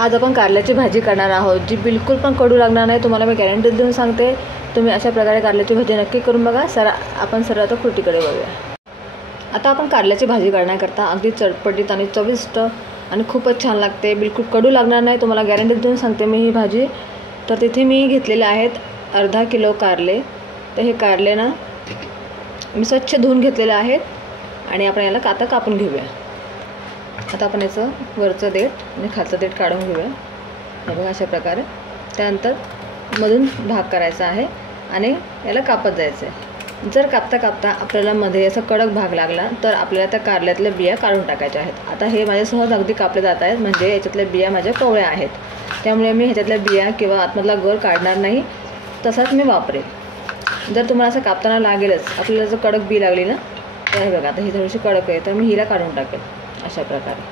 आज आपण कारल्याची भाजी करणार आहोत, जी बिलकुल पण कडू लागणार नाही. तुम्हाला मी गॅरंटी देऊन सांगते. तुम्ही अशा प्रकारे कारल्याची भाजी नक्की करून बघा. आपण सरळ आता कृतीकडे वळूया. आता आपण कारल्याची भाजी करण्याकरता अगदी चटपटीत आणि चविष्ट आणि खूपच छान लागते, बिलकुल कडू लागणार नाही. तुम्हाला गॅरंटी देऊन सांगते मी ही भाजी. तर तिथे मी घेतलेले आहेत अर्धा किलो कारले. तर हे कारले ना मी स्वच्छ धुवून घेतलेले आहेत आणि आपण याला आता कापून घेऊया. आता आपण याचं वरचं देठ आणि खालचं देठ काढून घेऊया. हे बघा अशा प्रकारे. त्यानंतर मधून भाग करायचा आहे आणि याला कापत जायचं आहे. जर कापता कापता आपल्याला मध्ये असा कडक भाग लागला तर आपल्याला त्या कारल्यातल्या बिया काढून टाकायच्या आहेत. आता हे माझे सहज अगदी कापले जात आहेत, म्हणजे याच्यातल्या बिया माझ्या कवळ्या आहेत. त्यामुळे मी ह्याच्यातल्या बिया किंवा आतमधला गर काढणार नाही, तसाच मी वापरेल. जर तुम्हाला असं कापताना लागेलच आपल्याला जर कडक बी लागली ना, तर हे बघा आता ही थोडीशी कडक आहे, तर मी हिला काढून टाकेल अशा प्रकारे.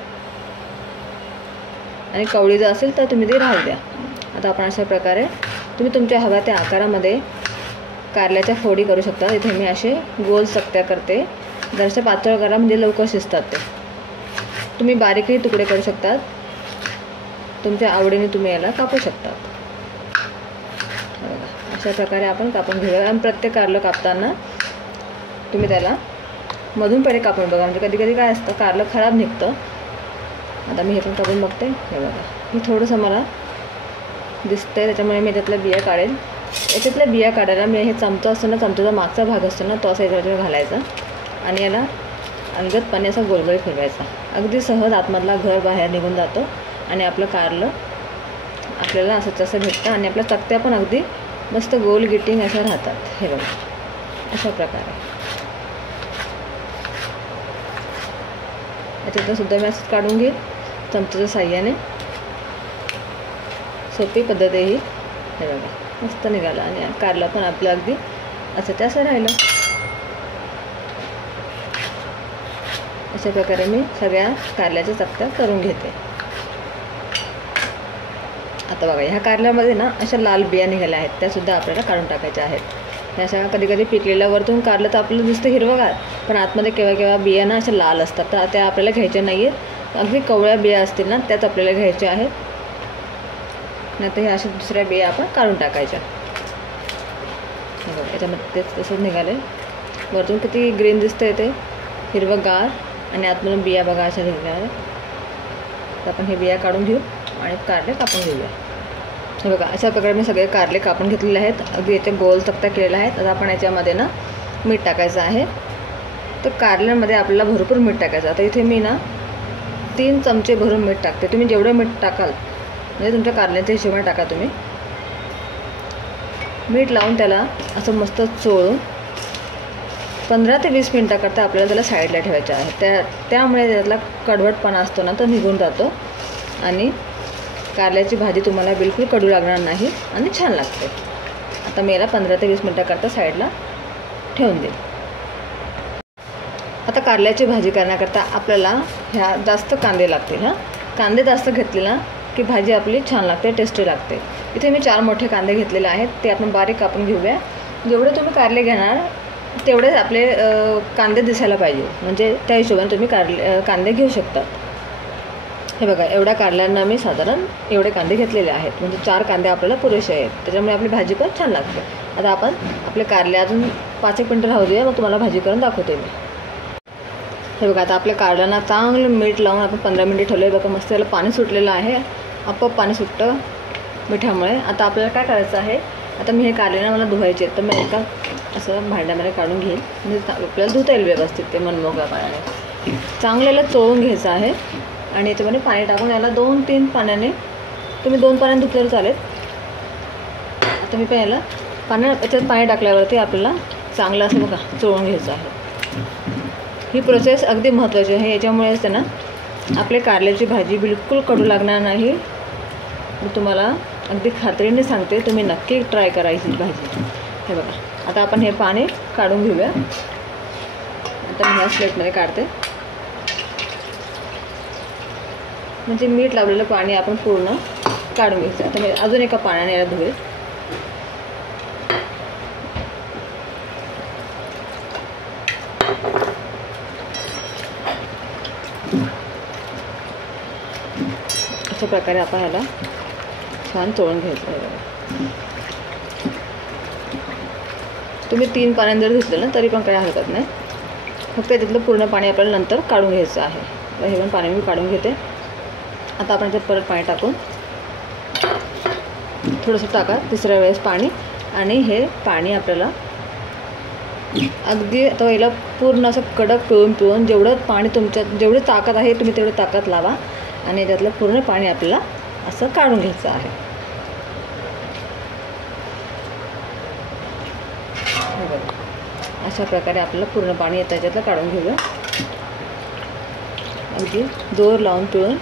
आणि कवळी जर असेल तर तुम्ही ती राहू द्या. आता आपण अशा प्रकारे तुम्ही तुमच्या हव्या त्या आकारामध्ये कारल्याच्या फोडी करू शकता. इथे मी असे गोल चकत्या करते. जराशा पातळ करा म्हणजे लवकर शिजतात ते. तुम्ही बारीकही तुकडे करू शकतात. तुमच्या आवडीने तुम्ही याला कापू शकतात. अशा प्रकारे आपण कापून घेऊया. आणि प्रत्येक कारलं कापताना तुम्ही त्याला मधून पहिले कापून बघा, म्हणजे कधी कधी काय असतं कारलं खराब निघतं. आता मी हे पण कापून बघते. हे बघा हे थोडंसं मला दिसतं आहे, त्याच्यामुळे मी त्यातल्या बिया काढेल. याच्यातल्या बिया काढायला मी हे चमचा असतो ना, चमच्याचा मागचा भाग असतो ना, तो असा याच्यावर घालायचा आणि याला अलगदपणे असा गोलगोल फिरवायचा. अगदी सहज आतमधला घर बाहेर निघून जातो आणि आपलं कारलं आपल्याला असं तसं भेटतं आणि आपल्या चकत्या पण अगदी मस्त गोल गिटिंग अशा राहतात. हे बघा अशा प्रकारे. याच्यातलं सुद्धा मी असंच काढून घेईल चमच्याच्या साह्याने. सोपी पद्धत आहे ही. हे बघा मस्त निघाला आणि कारला पण आपलं अगदी असं ते असं राहिलं. अशा प्रकारे मी सगळ्या कारल्याच्या चकत्या करून घेते. आता बघा ह्या कारल्यामध्ये ना अशा लाल बिया निघाल्या आहेत, त्यासुद्धा आपल्याला काढून टाकायच्या आहेत. ह्या अशा कधी कधी पिकलेल्या वरतून कारलं तर आपलं दिसतं हिरवंगार, पण आतमध्ये केव्हा केव्हा बिया ना अशा लाल असतात, तर त्या आपल्याला घ्यायच्या नाही आहेत. अगदी कवळ्या बिया असतील ना त्याच आपल्याला घ्यायच्या आहेत. नाही तर ह्या अशा दुसऱ्या बिया आपण काढून टाकायच्या. बघा याच्यामध्ये तेच तसंच निघाले. वरतून किती ग्रीन दिसतं ते हिरवंगार आणि आतमधून बिया बघा अशा निघाल्या. तर आपण हे बिया काढून घेऊ आणि कारले कापून घेऊया. हे बघा अशा प्रकारे मी सगळे कारले कापून घेतलेले आहेत. अगदी याचे गोल चकत्या केलेल्या आहेत. आता आपण याच्यामध्ये ना मीठ टाकायचं आहे. तर कारल्यामध्ये आपल्याला भरपूर मीठ टाकायचं. आता इथे मी ना 3 चमचे भरून मीठ टाकते. तुम्ही जेवढं मीठ टाकाल म्हणजे तुमच्या कारल्याच्या हिशोबाने टाका तुम्ही. मीठ लावून त्याला असं मस्त चोळून 15 ते 20 मिनटाकरता आपल्याला त्याला साईडला ठेवायचं आहे. त्यामुळे त्यातला कडवटपणा असतो ना तो निघून जातो आणि कारल्याची भाजी तुम्हाला बिलकुल कडू लागणार नाही आणि छान लागते. आता मी याला 15 ते 20 मिनटाकरता साईडला ठेवून देईल. आता कारल्याची भाजी करण्याकरता आपल्याला ह्या जास्त कांदे लागतील. कांदे जास्त घेतले ना की भाजी आपली छान लागते, टेस्टी लागते. इथे मी 4 मोठे कांदे घेतलेले आहेत, ते आपण बारीक कापून घेऊया. जेवढे तुम्ही कारले घेणार तेवढेच आपले कांदे दिसायला पाहिजे, म्हणजे त्या हिशोबाने तुम्ही कांदे घेऊ शकता. हे बघा एवढ्या कारल्यांना मी साधारण एवढे कांदे घेतलेले आहेत, म्हणजे 4 कांदे आपल्याला पुरेसे आहेत. त्याच्यामुळे आपली भाजी पण छान लागते. आता आपण आपले कारले अजून 5-1 मिनटं राहू देऊया, मग तुम्हाला भाजी करून दाखवते मी. हे बघा आता आपल्या कारल्यांना चांगलं मीठ लावून आपण 15 मिनिटं ठेवले. बघा मस्त त्याला पाणी सुटलेलं आहे, आपोआप पाणी सुटतं मिठामुळे. आता आपल्याला काय करायचं आहे, आता मी हे कारले ना मला धुवायचे आहेत, तर मी एका असं भांड्यामध्ये काढून घेईल, म्हणजे आपल्याला धुता येईल व्यवस्थित ते मनमोकळ्या पाण्याने. चांगल्याला चोळून घ्यायचं आहे आणि याच्यामध्ये पाणी टाकून याला 2-3 पाण्याने, तुम्ही 2 पाण्याने धुतलं चालेल. आता मी पण याला याच्यात पाणी टाकल्यावरती आपल्याला चांगलं असं बघा चोळून घ्यायचं आहे. ही प्रोसेस अगदी महत्त्वाची आहे. याच्यामुळेच ना आपल्या कारल्याची भाजी बिलकुल कडू लागणार नाही. मी तुम्हाला अगदी खात्रीने सांगते, तुम्ही नक्की ट्राय करायची भाजी. हे बघा आता आपण हे पाणी काढून घेऊया. आता मी ह्या प्लेटमध्ये काढते, म्हणजे मीठ लावलेलं पाणी आपण पूर्ण काढून घ्यायचं. आता मी अजून एका पाण्याने याला धुवेल. अशा प्रकारे आपण ह्याला छान चोळून घ्यायचं आहे. तुम्ही 3 पाण्याने जर धुतलं ना तरी पण काही हरकत नाही. फक्त त्यातलं पूर्ण पाणी आपल्याला नंतर काढून घ्यायचं आहे. तर हे पण पाणी मी काढून घेते. आता आपण त्यात परत पाणी टाकून थोडंसं टाका तिसऱ्या वेळेस पाणी. आणि हे पाणी आपल्याला अगदी आता याला पूर्ण असं कडक पिळून जेवढं पाणी तुमच्यात जेवढी ताकद आहे तुम्ही तेवढी ताकद लावा. आणि त्यातलं पूर्ण पाणी आपल्याला असं काढून घ्यायचं आहे. अशा प्रकारे आपल्याला पूर्ण पाणी येतं त्याच्यातलं काढून घेऊया. अगदी जोर लावून पिळून.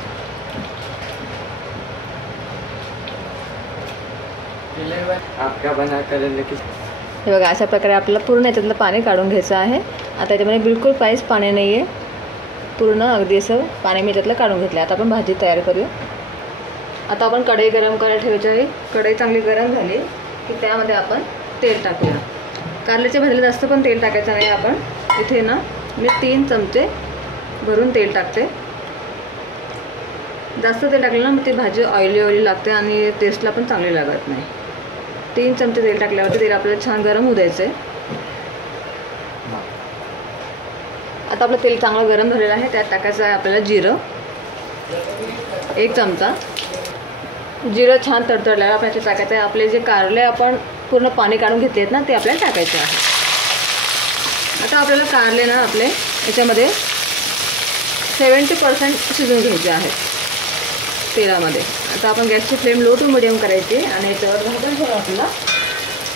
हे बघा अशा प्रकारे आपल्याला पूर्ण याच्यातलं पाणी काढून घ्यायचं आहे. आता याच्यामध्ये बिलकुल काहीच पाणी नाही आहे. पूर्ण अगदी असं पाणी मी त्यातलं काढून घेतलं. आता आपण भाजी तयार करूया. आता आपण कढई गरम करायला ठेवायची आहे. कढई चांगली गरम झाली की त्यामध्ये आपण तेल टाकूया. कारल्याच्या भाजीला जास्त पण तेल टाकायचं नाही. आपण इथे ना मी 3 चमचे भरून तेल टाकते. जास्त तेल टाकलं ना मग ती भाजी ऑइली लागते आणि टेस्टला पण चांगली लागत नाही. 3 चमचे तेल टाकल्यावरती तेल आपल्याला छान गरम होऊ द्यायचं आहे. आता आपलं तेल चांगलं गरम झालेलं आहे. त्यात टाकायचं आहे आपल्याला जिरं 1 चमचा. जिरं छान तडतडल्यावर आपण याच्यात टाकायचं आहे आपले जे कारले आपण पूर्ण पाणी काढून घेतले आहेत ना ते आपल्याला टाकायचे आहे. आता आपल्याला कारले ना आपले याच्यामध्ये 70% शिजवून घ्यायचे आहेत तेलामध्ये. आता आपण गॅसची फ्लेम लो टू मिडियम करायची आणि याच्यावर झाकण ठेवून आपल्याला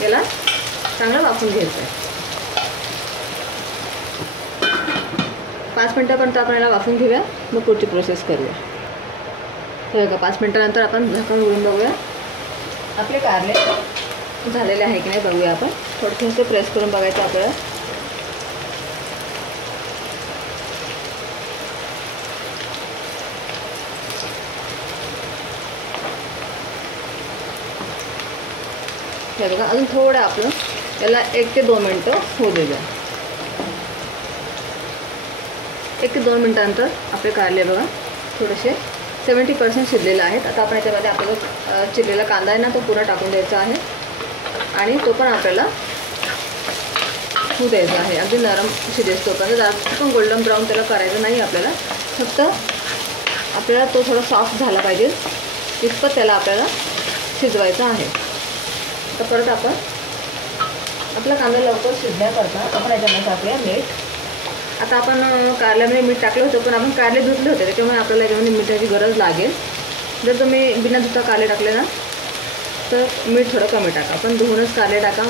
याला चांगलं वाफून घ्यायचं आहे. 5 मिनटापर्यंत आपण याला वाफून घेऊया. मग पुढची प्रोसेस करूया. हे बघा 5 मिनटानंतर आपण झाकण उघडून बघूया आपले कारले झालेले आहे की नाही बघूया. आपण थोडंसं प्रेस करून बघायचं आपल्याला. हे बघा अजून थोडं आपलं याला 1 ते 2 मिनटं होऊ देऊया. 1 ते 2 मिनटानंतर आपले कारले बघा थोडेसे 70% शिजलेले आहेत. आता आपण याच्यामध्ये आपल्याला चिरलेला कांदा आहे ना तो पूर्ण टाकून द्यायचा आहे आणि तो पण आपल्याला होऊ द्यायचा आहे. अगदी नरम शिजेस तोपर्यंत. जास्त पण गोल्डन ब्राऊन त्याला करायचं नाही आपल्याला. फक्त आपल्याला तो थोडा सॉफ्ट झाला पाहिजे इतपत त्याला आपल्याला शिजवायचं आहे. तर परत आपण आपला कांदा लवकर शिजण्याकरता आपण याच्यामध्ये टाकूया मीठ. आता आपण कारल्यामध्ये मीठ टाकलं होतं पण आपण कारले धुतले होते त्याच्यामुळे आपल्याला याच्यामध्ये मिठाची गरज लागेल. जर तुम्ही बिना धुता कारले टाकले ना तर मीठ थोडं कमी टाका. पण धुवूनच कारले टाका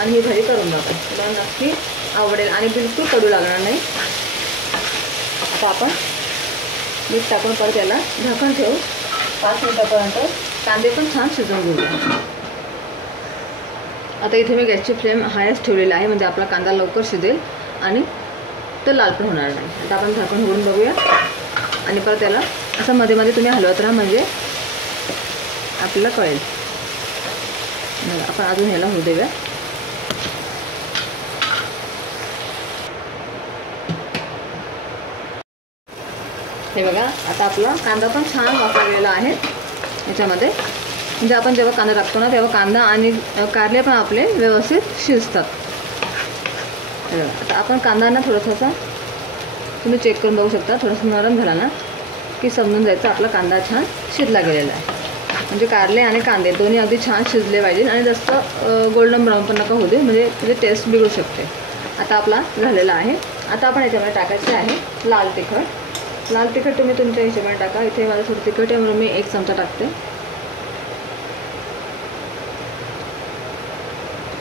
आणि ही भाजी करून बघा. तुला नक्की आवडेल आणि बिलकुल कडू लागणार नाही. आता आपण मीठ टाकून परत याला झाकण ठेवून 5 मिनटापर्यंत कांदे पण छान शिजवून घेऊया. आता इथे मी गॅसची फ्लेम हायच ठेवलेला आहे म्हणजे आपला कांदा लवकर शिजेल आणि तो लाल पण होणार नाही. आता आपण झाकण उघडून बघूया आणि परत त्याला असं मध्ये मध्ये तुम्ही हलवत राहा म्हणजे आपल्याला कळेल. आपण अजून ह्याला होऊ देऊया. हे बघा आता आपला कांदा पण छान वाफलेला आहे याच्यामध्ये. म्हणजे आपण जेव्हा कांदा टाकतो ना तेव्हा कांदा आणि कारले पण आपले व्यवस्थित शिजतात. आता आपण कांदा ना थोडासा तुम्ही चेक करून बघू शकता. थोडासा नरम झाला ना की समजून जायचं आपला कांदा छान शिजला गेलेला आहे. म्हणजे कारले आणि कांदे दोन्ही अगदी छान शिजले पाहिजे आणि जास्त गोल्डन ब्राऊन पण नका होऊ दे म्हणजे त्याची टेस्ट बिघडू शकते. आता आपला झालेला आहे. आता आपण याच्यामध्ये टाकायचे आहे लाल तिखट. लाल तिखट तुम्ही तुमच्या हिशोबाने टाका. इथे माझं थोडं तिखट आहे म्हणून मी 1 चमचा टाकते.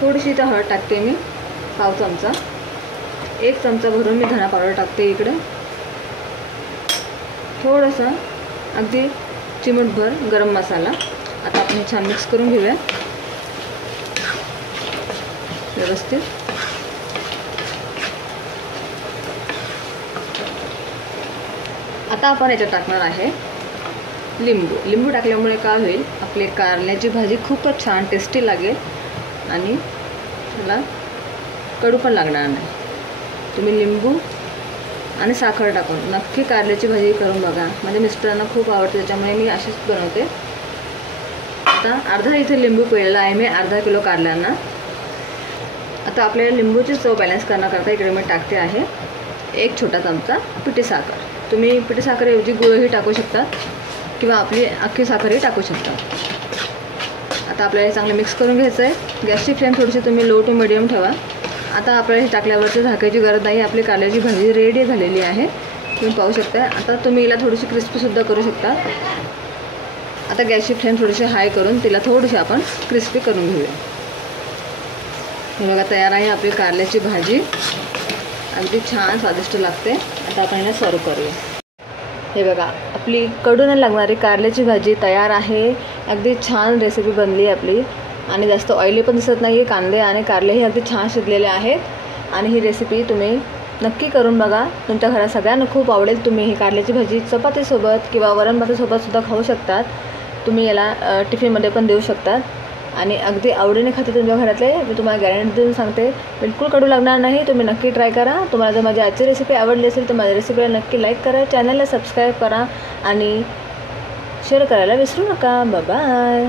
थोडीशी इथं हळद टाकते मी 1/2 चमचा. 1 चमचा भरून मी धना पावडर टाकते इकडे. थोडंसं अगदी चिमूटभर गरम मसाला. आता आपण हे छान मिक्स करून घेऊया व्यवस्थित. आता आपण याच्यात टाकणार आहे लिंबू. लिंबू टाकल्यामुळे काय होईल आपली कारल्याची भाजी खूपच छान टेस्टी लागेल आणि त्याला कडू पण लागणार नाही. तुम्ही लिंबू आणि साखर टाकून नक्की कारल्याची भाजी करून बघा. म्हणजे मिस्टरांना खूप आवडते, त्याच्यामुळे मी अशीच बनवते. आता अर्धा इथे लिंबू पिळलेला आहे मी अर्धा किलो कारल्यांना. आता आपल्याला लिंबूची चव बॅलन्स करण्याकरता इकडे मी टाकते आहे 1 छोटा चमचा पिठी साखर. तुम्ही पिठी साखरेऐवजी गुळही टाकू शकता किंवा आपली अख्खी साखरही टाकू शकता. आता आपल्याला हे चांगलं मिक्स करून घ्यायचं आहे. गॅसची फ्लेम थोडीशी तुम्ही लो टू मिडियम ठेवा. आता आपल्याला हे टाकल्यावरती झाकायची गरज नाही. आपली कारल्याची भाजी रेडी झालेली आहे, तुम्ही पाहू शकता. आता तुम्ही हिला थोडीशी क्रिस्पीसुद्धा करू शकता. आता गॅसची फ्लेम थोडीशी हाय करून तिला थोडीशी आपण क्रिस्पी करून घेऊया. हे बघा तयार आहे आपली कारल्याची भाजी. अगदी छान स्वादिष्ट लागते. आता आपण हिला सर्व करूया. हे बघा आपली कडू न लागणारी कारल्याची भाजी तयार आहे. अगदी छान रेसिपी बनली आहे आपली आणि जास्त ऑइली पण दिसत नाही आहे. कांदे आणि कारलेही अगदी छान शिजलेले आहेत. आणि ही रेसिपी तुम्ही नक्की करून बघा. तुमच्या घरात सगळ्यांना खूप आवडेल. तुम्ही ही कारल्याची भाजी चपातीसोबत किंवा वरण भातासोबतसुद्धा खाऊ शकतात. तुम्ही याला टिफिनमध्ये पण देऊ शकतात आणि अगदी आवडीने खाते तुमच्या घरातले. मी तुम्हाला गॅरंटी देऊन सांगते, बिलकुल कडू लागणार नाही. तुम्ही नक्की ट्राय करा. तुम्हाला जर माझी आजची रेसिपी आवडली असेल तर माझ्या रेसिपीला नक्की लाईक करा, चॅनलला सबस्क्राईब करा आणि शेअर करायला विसरू नका. बाय.